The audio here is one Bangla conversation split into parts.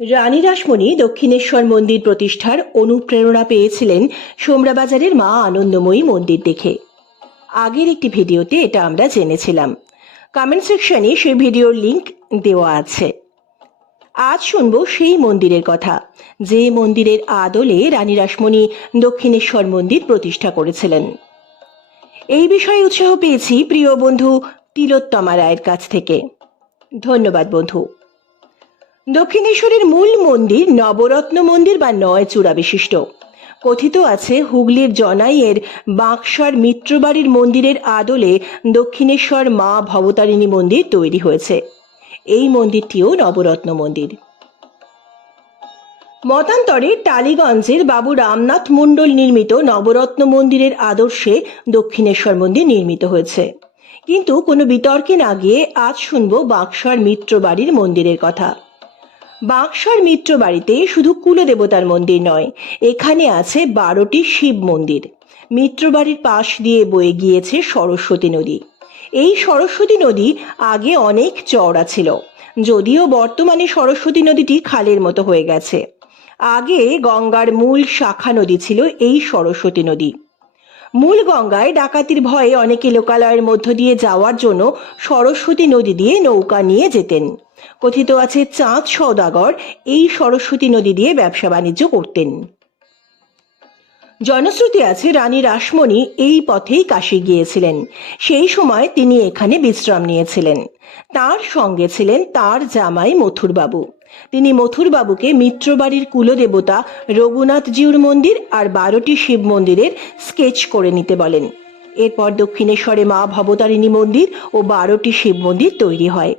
রানী রাসমণি দক্ষিণেশ্বর মন্দির প্রতিষ্ঠার অনুপ্রেরণা পেয়েছিলেন সোমরাবাজারের মা আনন্দময়ী মন্দির দেখে। আগের একটি ভিডিওতে এটা আমরা জেনেছিলাম। কমেন্ট সেকশনে সেই ভিডিওর লিংক দেওয়া আছে। আজ শুনব সেই মন্দিরের কথা, যে মন্দিরের আদলে রানী রাসমণি দক্ষিণেশ্বর মন্দির প্রতিষ্ঠা করেছিলেন। এই বিষয়ে উৎসাহ পেয়েছি প্রিয় বন্ধু তিলোত্তমা রায়ের কাছ থেকে। ধন্যবাদ বন্ধু। দক্ষিণেশ্বরের মূল মন্দির নবরত্ন মন্দির বা নয় চূড়া বিশিষ্ট। কথিত আছে, হুগলির জনাইয়ের বাক্সার মিত্রবাড়ির মন্দিরের আদলে দক্ষিণেশ্বর মা ভবতারিণী মন্দির তৈরি হয়েছে। এই মন্দিরটিও নবরত্ন মন্দির। মতান্তরে টালিগঞ্জের বাবু রামনাথ মণ্ডল নির্মিত নবরত্ন মন্দিরের আদর্শে দক্ষিণেশ্বর মন্দির নির্মিত হয়েছে। কিন্তু কোনো বিতর্কে না গিয়ে আজ শুনব বাক্সার মিত্রবাড়ির মন্দিরের কথা। বাক্সার মিত্র বাড়িতে শুধু কুলদেবতার মন্দির নয়, এখানে আছে বারোটি শিব মন্দির। মিত্র বাড়ির পাশ দিয়ে বয়ে গিয়েছে সরস্বতী নদী। এই সরস্বতী নদী আগে অনেক চওড়া ছিল, যদিও বর্তমানে সরস্বতী নদীটি খালের মতো হয়ে গেছে। আগে গঙ্গার মূল শাখা নদী ছিল এই সরস্বতী নদী। মূল গঙ্গায় ডাকাতির ভয়ে অনেকে লোকালয়ের মধ্য দিয়ে যাওয়ার জন্য সরস্বতী নদী দিয়ে নৌকা নিয়ে যেতেন। কথিত আছে চাঁদ সৌদাগর এই সরস্বতী নদী দিয়ে ব্যবসা বাণিজ্য করতেন। জনশ্রুতি আছে রানী রাসমণি এই পথেই কাশি গিয়েছিলেন। সেই সময় তিনি এখানে বিশ্রাম নিয়েছিলেন। তার সঙ্গে ছিলেন তার জামাই মথুরবাবু। তিনি মথুরবাবুকে মিত্রবাড়ির কুলদেবতা রঘুনাথজিউর মন্দির আর বারোটি শিব মন্দিরের স্কেচ করে নিতে বলেন। এরপর দক্ষিণেশ্বরে মা ভবতারিণী মন্দির ও বারোটি শিব মন্দির তৈরি হয়।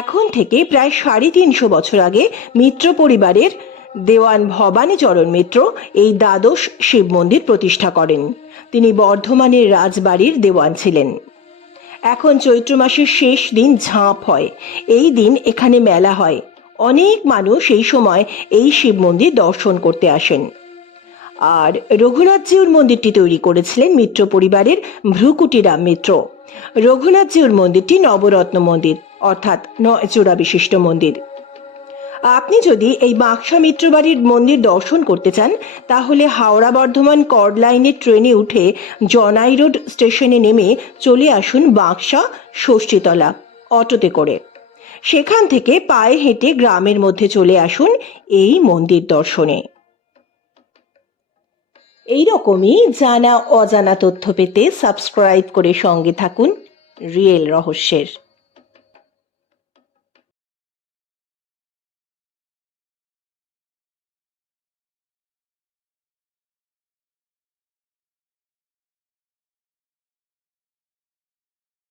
এখন থেকে প্রায় সাড়ে তিনশো বছর আগে মিত্র পরিবারের দেওয়ান ভবানী চরণ মিত্র এই দ্বাদশ শিব মন্দির প্রতিষ্ঠা করেন। তিনি বর্ধমানের রাজবাড়ির দেওয়ান ছিলেন। এখন চৈত্র মাসের শেষ দিন ঝাঁপ হয়। এই দিন এখানে মেলা হয়। অনেক মানুষ এই সময় এই শিব মন্দির দর্শন করতে আসেন। আর রঘুনাথজিউর মন্দিরটি তৈরি করেছিলেন মিত্র পরিবারের ভ্রুকুটিরাম মিত্র। রঘুনাথজিউর মন্দিরটি নবরত্ন মন্দির, অর্থাৎ নয় চূড়া বিশিষ্ট মন্দির। আপনি যদি এই বাক্সা মিত্রবাড়ির মন্দির দর্শন করতে চান, তাহলে হাওড়া বর্ধমান কর্ড লাইনের ট্রেনে উঠে জনাই রোড স্টেশনে নেমে চলে আসুন বাক্সা ষষ্ঠীতলা অটোতে করে। সেখান থেকে পায়ে হেঁটে গ্রামের মধ্যে চলে আসুন এই মন্দির দর্শনে। এই রকমই জানা অজানা তথ্য পেতে সাবস্ক্রাইব করে সঙ্গে থাকুন রিয়েল রহস্যের।